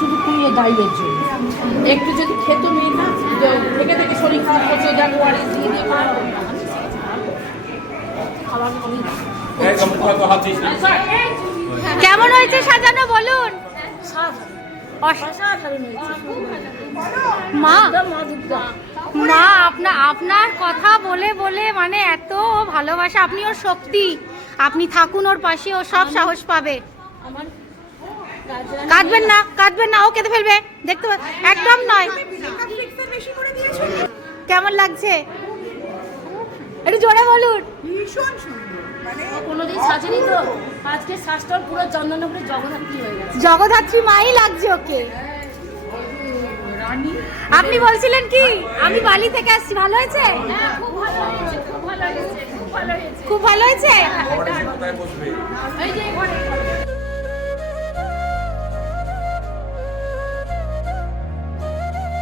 শুধু তুই ডাইয়ের জন্য একটু যদি খেতো মেয়েটা থেকে থেকে শরীর খারাপ করছে দেখো আর দিয়ে দিয়ে কেমন হয়েছে সাজানো বলুন? মা মা আপনার কথা বলে বলে মানে এত ভালোবাসা, আপনি ওর শক্তি, আপনি থাকুন ওর পাশে, ও সব সাহস পাবে। কাঁদবেন না, ও কেঁদে ফেলবে, দেখতে একদম নয়। কেমন লাগছে একটু জোরে বলুন। ভীষণ সুন্দর, মানে কোনোদিন সাজেনি তো, আজকে শ্বাসটার পুরো চন্দনপুরে জগদ্ধাত্রী হয়ে গেছে। জগদ্ধাত্রী মাই লাগছে ওকে। আপনি বলছিলেন কি আমি বালি থেকে আসছি, ভালো হয়েছে? খুব ভালো হয়েছে, খুব ভালো হয়েছে, খুব ভালো হয়েছে। এই যে ঘরে